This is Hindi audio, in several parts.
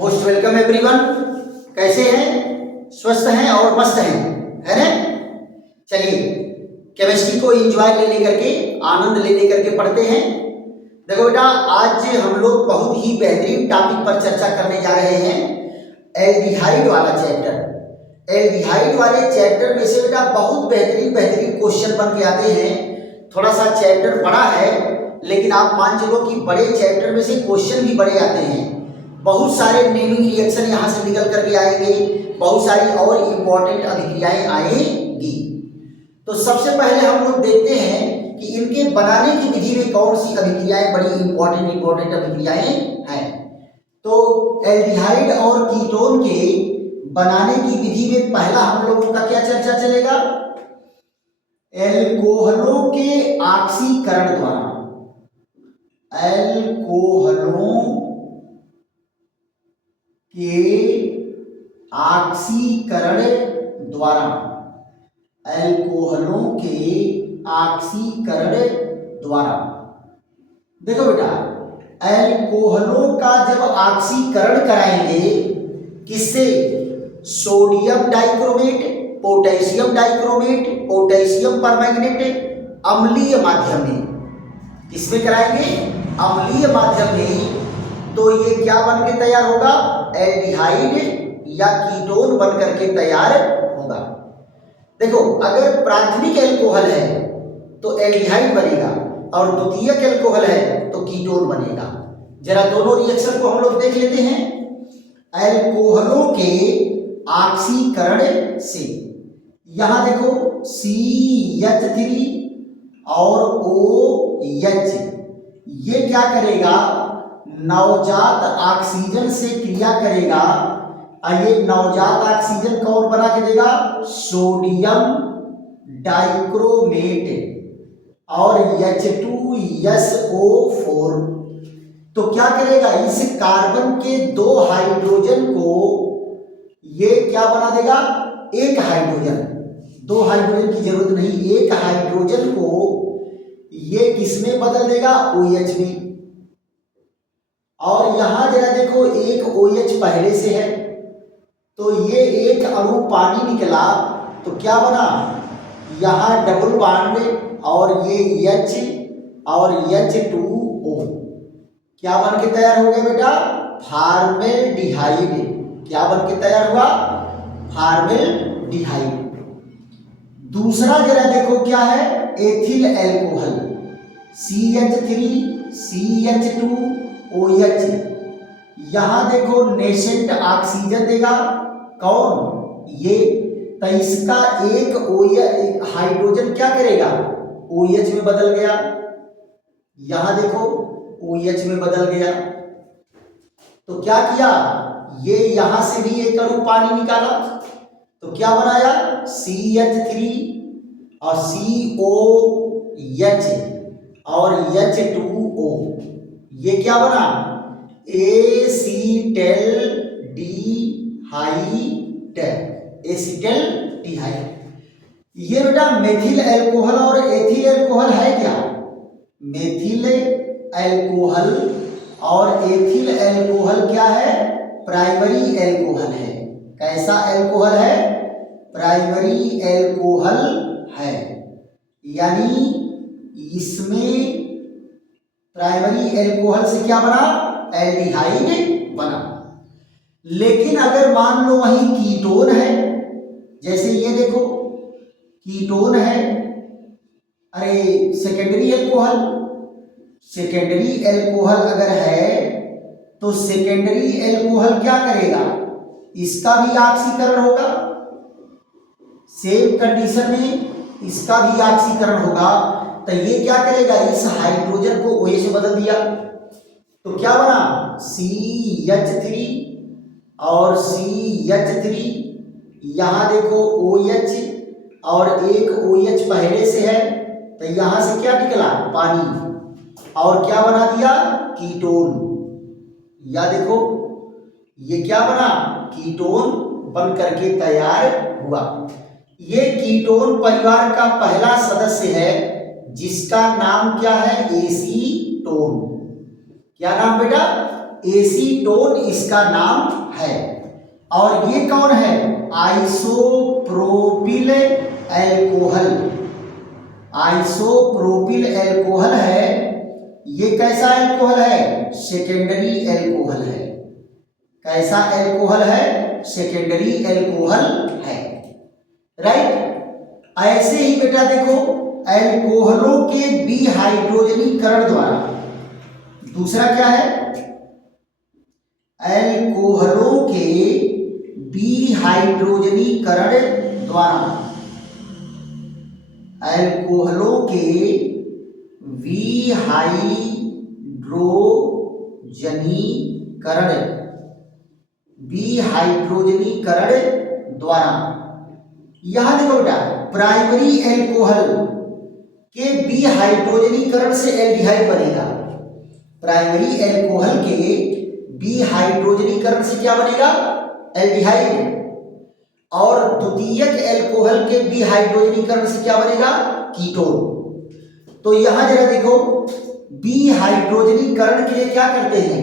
Most welcome everyone. कैसे हैं? स्वस्थ हैं और मस्त हैं, है ना? चलिए केमिस्ट्री को एंजॉय ले लेकर के, आनंद ले लेकर के पढ़ते हैं। देखो बेटा, आज हम लोग बहुत ही बेहतरीन टॉपिक पर चर्चा करने जा रहे हैं, एल्डिहाइड वाला चैप्टर। एल्डिहाइड वाले चैप्टर में से बेटा बहुत बेहतरीन बेहतरीन क्वेश्चन बन के आते हैं। थोड़ा सा चैप्टर बड़ा है, लेकिन आप मान चलो कि बड़े चैप्टर में से क्वेश्चन भी बड़े आते हैं। बहुत सारे नेमिंग रिएक्शन यहाँ से निकल करके आएंगे, बहुत सारी और इम्पोर्टेंट अभिक्रियाएं आएंगी। तो सबसे पहले हम लोग देखते हैं कि इनके बनाने की विधि में कौन सी अभिक्रियाएं बड़ी इम्पोर्टेंट अभिक्रियाएं हैं। तो एल्डिहाइड और कीटोन के बनाने की विधि में पहला हम लोगों का क्या चर्चा चलेगा? एल्कोहलों के ऑक्सीकरण द्वारा। एल्कोहलों के ऑक्सीकरण द्वारा। एल्कोहलों के ऑक्सीकरण द्वारा। देखो बेटा, एल्कोहलों का जब ऑक्सीकरण कराएंगे, किससे? Sodium dichromate, potassium dichromate, potassium permanganate अम्लीय माध्यम में। किसमें कराएंगे? अम्लीय माध्यम में। तो ये क्या बन के तैयार होगा? एल्डिहाइड या कीटोन बन करके तैयार होगा। देखो, अगर प्राथमिक एल्कोहल है तो एल्डिहाइड बनेगा, और द्वितीयक एल्कोहल है तो कीटोन बनेगा। जरा दोनों रिएक्शन को हम लोग देख लेते हैं। एल्कोहलों के ऑक्सीकरण से, यहां देखो CH3 और OH, ये क्या करेगा? नवजात ऑक्सीजन से क्रिया करेगा। ये नवजात ऑक्सीजन कौन बना के देगा? सोडियम डाइक्रोमेट और H2SO4। तो क्या करेगा? इस कार्बन के दो हाइड्रोजन को ये क्या बना देगा? एक हाइड्रोजन। दो हाइड्रोजन की जरूरत नहीं, एक हाइड्रोजन को ये किसमें बदल देगा? OH में। और यहां जरा देखो, एक OH पहले से है, तो ये एक अणु पानी निकला, तो क्या बना? यहां डबल बॉन्ड और ये H और H2O क्या बन के तैयार हो गया बेटा? फॉर्मेल्डिहाइड। क्या बन के तैयार हुआ? फॉर्मेल्डिहाइड। दूसरा जरा देखो क्या है? Ethyl alcohol. CH3 CH2OH, यहां देखो नेसेंट ऑक्सीजन देगा। कौन? ये। तो इसका एक OH हाइड्रोजन क्या करेगा? OH में बदल गया। यहां देखो OH में बदल गया। तो क्या किया? ये यहां से भी एक अणु पानी निकाला, तो क्या बनाया? CH3 और COH और H2O, ये क्या बना? एसिटल्डिहाइड। ये बेटा मेथिल एल्कोहल और एथिल एल्कोहल है क्या? मेथिल एल्कोहल और एथिल एल्कोहल क्या है? प्राइमरी एल्कोहल है। कैसा एल्कोहल है? प्राइमरी एल्कोहल है। यानी इसमें प्राइमरी एल्कोहल से क्या बना? एल्डिहाइड बना। लेकिन अगर मान लो वही कीटोन है, जैसे ये देखो कीटोन है, अरे सेकेंडरी एल्कोहल। सेकेंडरी एल्कोहल अगर है तो सेकेंडरी एल्कोहल क्या करेगा? इसका भी ऑक्सीकरण होगा। सेम कंडीशन में इसका भी ऑक्सीकरण होगा। तो ये क्या करेगा? इस हाइड्रोजन को OH से बदल दिया, तो क्या बना? CH3 और CH3, यहां देखो OH और एक OH पहले से है, तो यहां से क्या निकला? पानी। और क्या बना दिया? कीटोन। या देखो ये क्या बना? कीटोन बन करके तैयार हुआ। ये कीटोन परिवार का पहला सदस्य है, जिसका नाम क्या है? एसीटोन। क्या नाम बेटा? एसीटोन इसका नाम है। और ये कौन है? Isopropyl alcohol. आइसोप्रोपिल एल्कोहल है। ये कैसा एल्कोहल है? सेकेंडरी एल्कोहल है। कैसा एल्कोहल है? सेकेंडरी एल्कोहल है। राइट। ऐसे ही बेटा देखो, एल्कोहलों के डिहाइड्रोजनीकरण द्वारा, दूसरा क्या है? एल्कोहलों के डिहाइड्रोजनीकरण द्वारा, एल्कोहलों के विहाइड्रोजनीकरण द्वारा। यहां देखो बेटा, प्राइमरी एल्कोहल के विहाइड्रोजनीकरण से एल्डिहाइड बनेगा। प्राइमरी एल्कोहल के विहाइड्रोजनीकरण से क्या बनेगा? एल्डिहाइड। और द्वितीयक एल्कोहल के विहाइड्रोजनीकरण से क्या बनेगा? कीटोन। तो यहां जरा देखो, विहाइड्रोजनीकरण के लिए क्या करते हैं?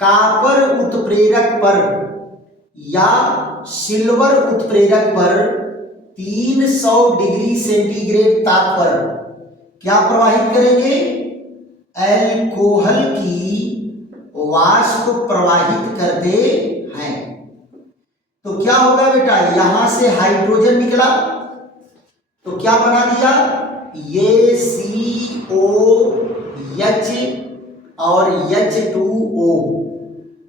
कॉपर उत्प्रेरक पर या सिल्वर उत्प्रेरक पर 300 डिग्री सेंटीग्रेड ताप पर क्या प्रवाहित करेंगे? एल्कोहल की वाष्प प्रवाहित करते हैं। तो क्या होगा बेटा? यहां से हाइड्रोजन निकला तो क्या बना दिया? ये COH और H2O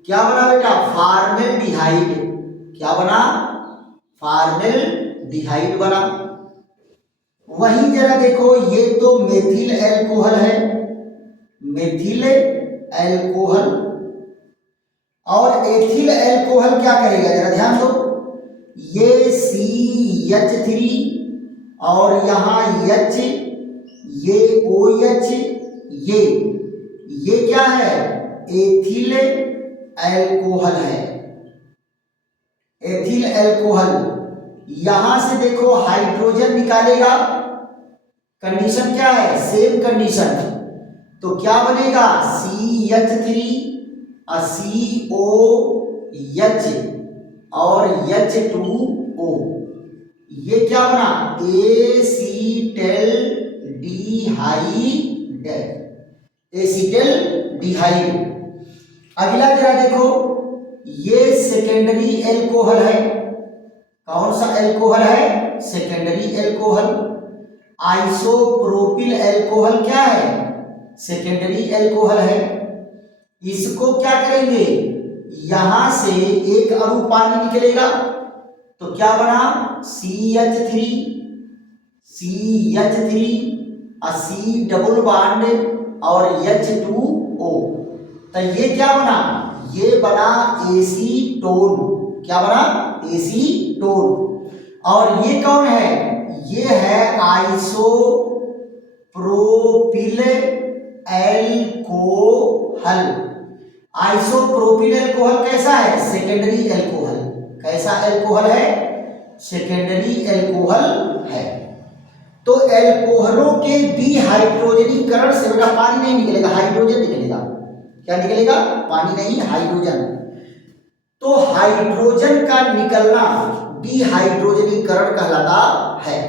क्या बना बेटा? फॉर्मेल्डिहाइड। क्या बना? फॉर्मेल्डिहाइड बना। वहीं जरा देखो, ये तो मेथिल एल्कोहल है, मेथिल एल्कोहल। और एथिल एल्कोहल क्या करेगा? जरा ध्यान दो, ये CH3 और यहां H, ये OH, ये क्या है? एथिल एल्कोहल है। Ethyl alcohol. यहां से देखो हाइड्रोजन निकालेगा, कंडीशन क्या है? Same condition. तो क्या बनेगा? CH3 COH और H2O। ये क्या बना? एसीटल्डिहाइड। एसीटल्डिहाइड। अगला जरा देखो, ये सेकेंडरी एल्कोहल है। कौन सा एल्कोहल है? Secondary alcohol. आइसोप्रोपिल एल्कोहल क्या है? सेकेंडरी एल्कोहल है। इसको क्या करेंगे? यहां से एक अणु पानी निकलेगा तो क्या बना? CH3 C डबल बॉन्ड और H2O। तो ये क्या बना? ये बना एसीटोन। क्या बना? एसीटोन। और ये कौन है? ये है आइसोप्रोपिल एल्कोहल। आइसोप्रोपिल एल्कोहल कैसा है? Secondary alcohol. कैसा एल्कोहल है? सेकेंडरी एल्कोहल है। तो एल्कोहलों के डिहाइड्रोजनीकरण से बेटा पानी नहीं निकलेगा, हाइड्रोजन निकलेगा। क्या निकलेगा? पानी नहीं, हाइड्रोजन। तो हाइड्रोजन का निकलना डिहाइड्रोजनीकरण कहलाता है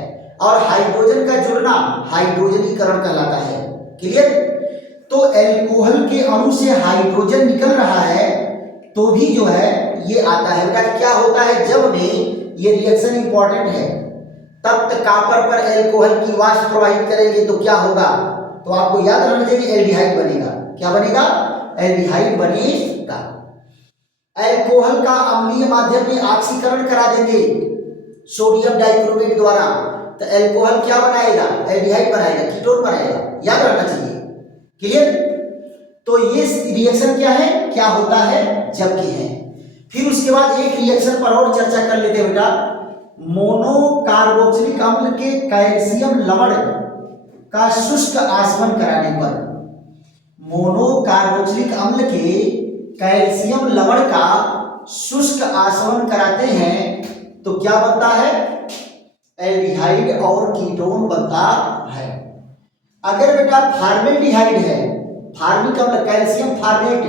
और हाइड्रोजन का जुड़ना हाइड्रोजनीकरण कहलाता है। क्लियर? तो एल्कोहल के अणु से हाइड्रोजन निकल रहा है तो भी जो है ये आता है बेटा। क्या होता है जब में ये रिएक्शन इंपॉर्टेंट है, तप्त कॉपर पर एल्कोहल की वाष्प प्रवाहित करेंगे तो क्या होगा? तो आपको याद रखना चाहिए, एल्डिहाइड बनेगा। क्या बनेगा? एल्डिहाइड बनेगा। एल्कोहल का अम्लीय माध्यम में ऑक्सीकरण करा देंगे सोडियम डाइक्रोमेट द्वारा, तो एल्कोहल क्या बनाएगा? एल्डिहाइड बनाएगा, कीटोन बनाएगा। याद रखना चाहिए। क्लियर? तो ये रिएक्शन क्या है, क्या होता है जब की है। फिर उसके बाद एक रिएक्शन पर और चर्चा कर लेते हैं बेटा। मोनोकार्बोक्सिलिक अम्ल के कैल्शियम लवण का शुष्क आसवन कराने पर, मोनोकार्बोक्सिलिक अम्ल के कैल्शियम लवण का शुष्क आसवन कराते हैं तो क्या बनता है? एल्डिहाइड और कीटोन बनता है। अगर बेटा फॉर्मेल्डिहाइड है, फार्मिक अम्ल कैल्शियम फॉर्मेट,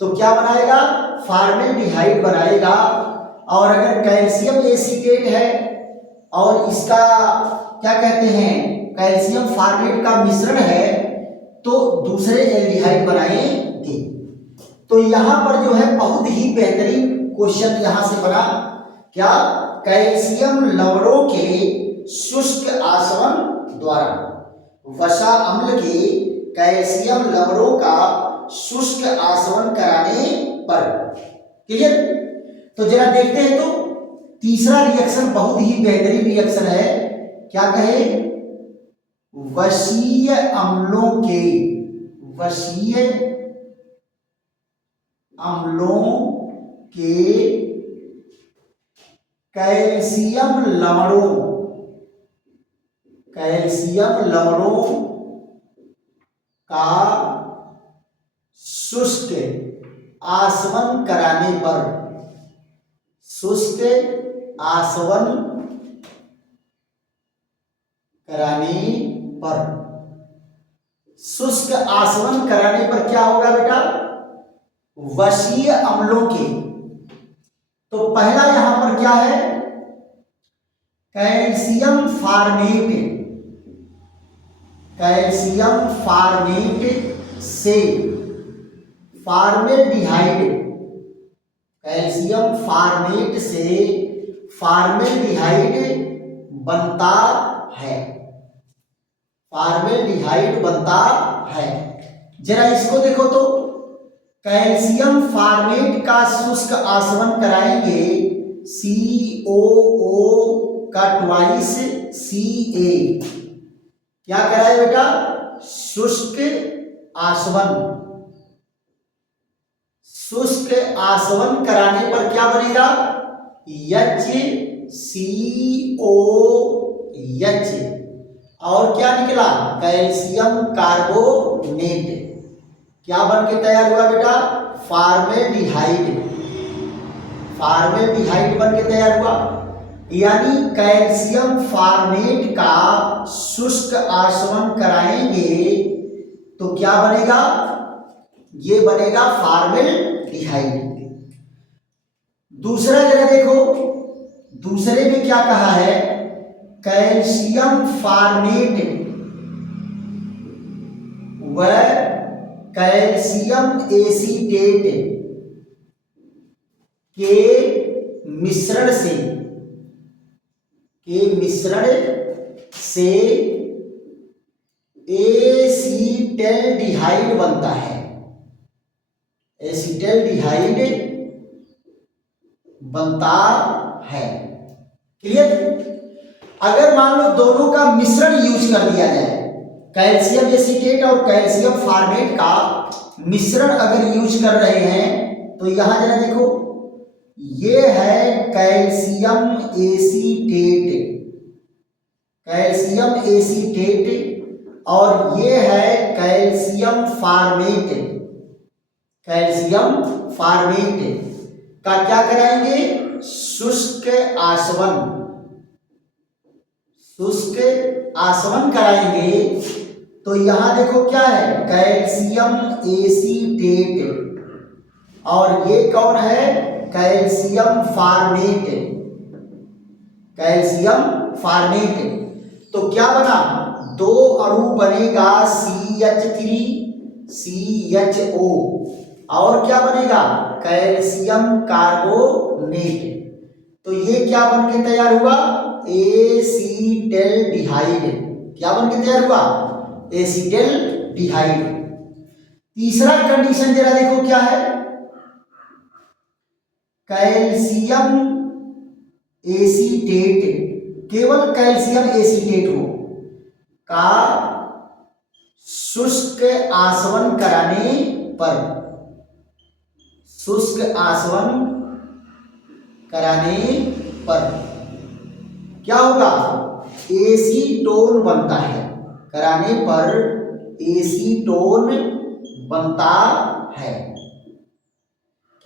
तो क्या बनाएगा, फॉर्मेल्डिहाइड बनाएगा। और अगर कैल्शियम एसीटेट है और इसका क्या कहते हैं, कैल्शियम फॉर्मेट का मिश्रण है, तो दूसरे एल्डिहाइड बनाएंगे। तो यहां पर जो है बहुत ही बेहतरीन क्वेश्चन यहां से बना, क्या, कैल्शियम लवणों के शुष्क आसवन द्वारा, वसा अम्ल के कैल्शियम लवणों का शुष्क आसवन कराने पर। क्लियर। तो जरा देखते हैं, तो तीसरा रिएक्शन बहुत ही बेहतरीन रिएक्शन है। क्या कहे, वशीय अम्लों के, वशीय अम्लों के कैल्शियम लवणों, कैल्शियम लवणों का शुष्क आसवन कराने पर, शुष्क आसवन कराने पर, शुष्क आसवन कराने पर क्या होगा बेटा, वशीय अम्लों के। तो पहला यहां पर क्या है, कैल्शियम फॉर्मेट, कैल्शियम फॉर्मेट से फॉर्मेल्डिहाइड, कैल्शियम फॉर्मेट से फॉर्मेल्डिहाइड बनता है, फॉर्मेल्डिहाइड बनता है। जरा इसको देखो, तो कैल्शियम फॉर्मेट का शुष्क आसवन कराएंगे, COO का ट्वाइस Ca, क्या कराए बेटा, शुष्क आसवन, शुष्क आसवन कराने पर क्या बनेगा, HCOH, और क्या निकला, कैल्शियम कार्बोनेट, क्या बन के तैयार हुआ बेटा, फॉर्मेल्डिहाइड, फॉर्मेल्डिहाइड बन के तैयार हुआ। यानी कैल्शियम फॉर्मेट का शुष्क आसवन कराएंगे तो क्या बनेगा, ये बनेगा फॉर्मेल्डिहाइड। दूसरा जरा देखो, दूसरे में क्या कहा है, कैल्शियम फॉर्मेट व कैल्शियम एसीटेट के मिश्रण से, के मिश्रण से एसीटल्डिहाइड बनता है, एसीटल्डिहाइड बनता है। क्लियर। अगर मान लो दोनों का मिश्रण यूज कर दिया जाए, कैल्शियम एसीटेट और कैल्शियम फॉर्मेट का मिश्रण अगर यूज कर रहे हैं, तो यहां जरा देखो, ये है कैल्शियम एसीटेट, कैल्शियम एसीटेट, और ये है कैल्शियम फॉर्मेट, कैल्शियम फॉर्मेट का क्या कराएंगे, शुष्क आसवन, शुष्क आसवन कराएंगे। तो यहां देखो क्या है, कैल्शियम एसीटेट, और ये कौन है, कैल्शियम फॉर्मेट, कैल्शियम फॉर्मेट। तो क्या बना, दो अणु बनेगा CH3 CHO, और क्या बनेगा, कैल्शियम कार्बोनेट। तो ये क्या बन के तैयार हुआ, एसीटल्डिहाइड, क्या बन के तैयार हुआ, एसीटल्डिहाइड। तीसरा कंडीशन जरा देखो क्या है, कैल्शियम एसीटेट, केवल कैल्शियम एसीटेट हो का शुष्क आसवन कराने पर, शुष्क आसवन कराने पर क्या होगा, एसीटोन बनता है, कराने पर एसीटोन बनता है।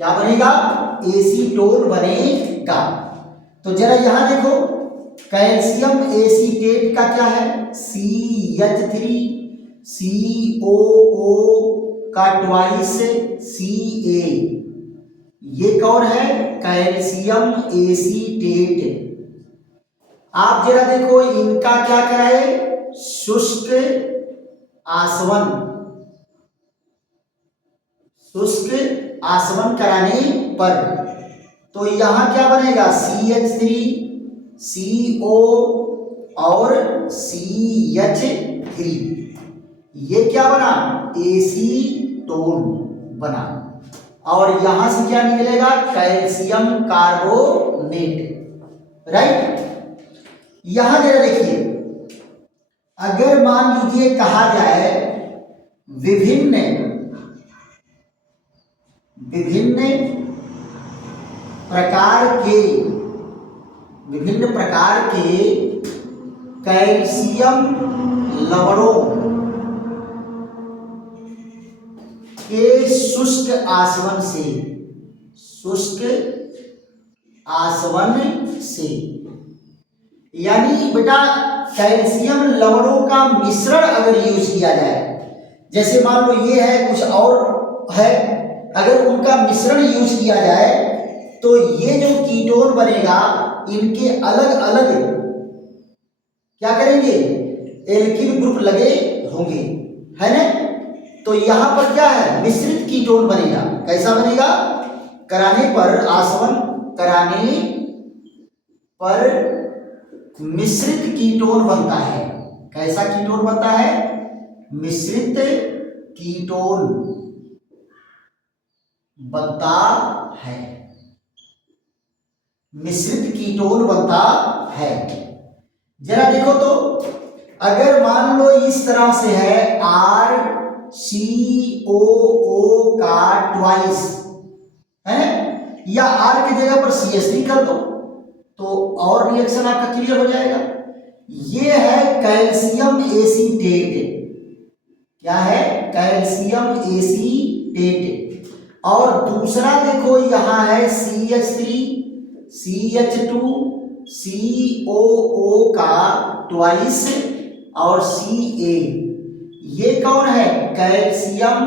क्या बनेगा, एसीटोन बनेगा। तो जरा यहां देखो, कैल्शियम एसीटेट का क्या है, CH3 COO का ट्वाइस Ca, ये कौन है? Calcium acetate. आप जरा देखो इनका क्या कराए? शुष्क आसवन, शुष्क आसवन कराने पर तो यहां क्या बनेगा? CH3 CO और CH3, ये क्या बना? एसीटोन बना। और यहां से क्या निकलेगा? Calcium carbonate, right. यहां जरा देखिए, अगर मान लीजिए कहा जाए विभिन्न प्रकार के कैल्शियम लवणों के शुष्क आसवन से, यानी बेटा कैल्शियम लवणों का मिश्रण अगर यूज किया जाए, जैसे मान लो ये है कुछ और है, अगर उनका मिश्रण यूज किया जाए तो ये जो कीटोन बनेगा इनके अलग अलग क्या करेंगे? एल्किल ग्रुप लगे होंगे, है ना। तो यहां पर क्या है? मिश्रित कीटोन बनेगा। कैसा बनेगा? कराने पर, आसवन कराने पर मिश्रित कीटोन बनता है। कैसा कीटोन बनता है? मिश्रित कीटोन बनता है, मिश्रित कीटोन बनता है। जरा देखो तो, अगर मान लो इस तरह से है RCOO का ट्वाइस, है, या R की जगह पर CH3 कर दो तो और रिएक्शन आपका क्लियर हो जाएगा। ये है कैल्शियम एसीटेट। क्या है? Calcium acetate. और दूसरा देखो यहां है CH3 CH2 COO का ट्वाइस और Ca, ये कौन है? Calcium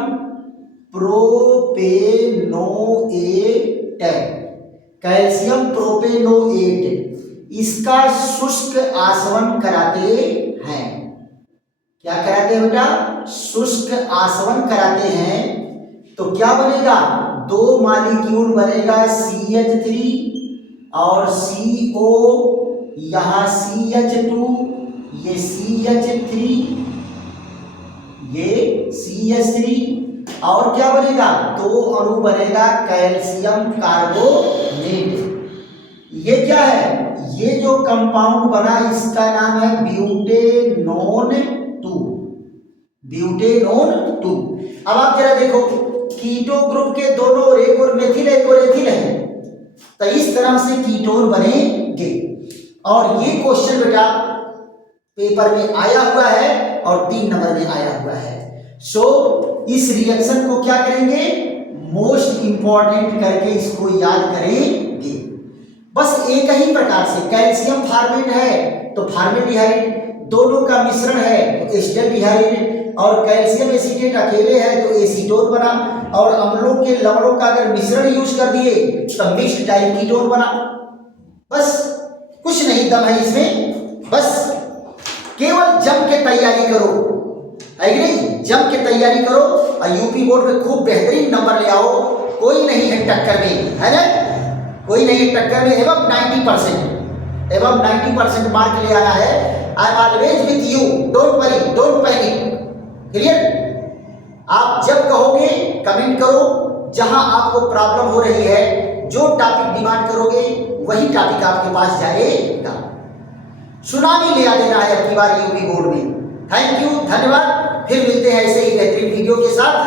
propanoate, calcium propanoate. इसका शुष्क आसवन कराते हैं। क्या कराते हैं बेटा? शुष्क आसवन कराते हैं। तो क्या बनेगा? दो मालिक्यूल बनेगा CH3 और CO, यहां CH2, ये CH3, ये CH3, और क्या बनेगा? दो अणु बनेगा कैल्शियम कार्बोनेट। ये क्या है? ये जो कंपाउंड बना इसका नाम है ब्यूटेनोन 2, ब्यूटेनोन 2। अब आप जरा देखो, कीटो ग्रुप के दोनों, एक और मेथिल है, तो इस तरह से कीटोन बनेंगे। और ये क्वेश्चन बेटा पेपर में आया हुआ है और 3 नंबर में आया हुआ है। सो इस रिएक्शन को क्या करेंगे? मोस्ट इंपॉर्टेंट करके इसको याद करेंगे। बस एक ही प्रकार से कैल्शियम फार्मेट है तो फार्मेल्डिहाइड, दोनों का मिश्रण है तो एस्टल्डिहाइड, और कैल्शियम एसीटेट अकेले है तो एसीटोन बना, और अम्लों के लवणों का अगर मिश्रण यूज कर दिए तो मिक्स्ड डाइकीटोन बना। बस कुछ नहीं दम है इसमें, बस केवल जम के तैयारी करो, है कि नहीं? जम के तैयारी करो और यूपी बोर्ड में खूब बेहतरीन नंबर ले आओ। कोई नहीं है टक्कर में, है ना? कोई नहीं है टक्कर में। एवं 90% मार्क ले आना है। I am always with you, don't worry, don't panic. Clear? आप जब कहोगे कमेंट करो, जहां आपको प्रॉब्लम हो रही है, जो टॉपिक डिमांड करोगे वही टॉपिक आपके पास जाएगा। सुनामी ले आ देना है अब की बार यूपी बोर्ड में। थैंक यू, धन्यवाद। फिर मिलते हैं ऐसे ही बेहतरीन वीडियो के साथ।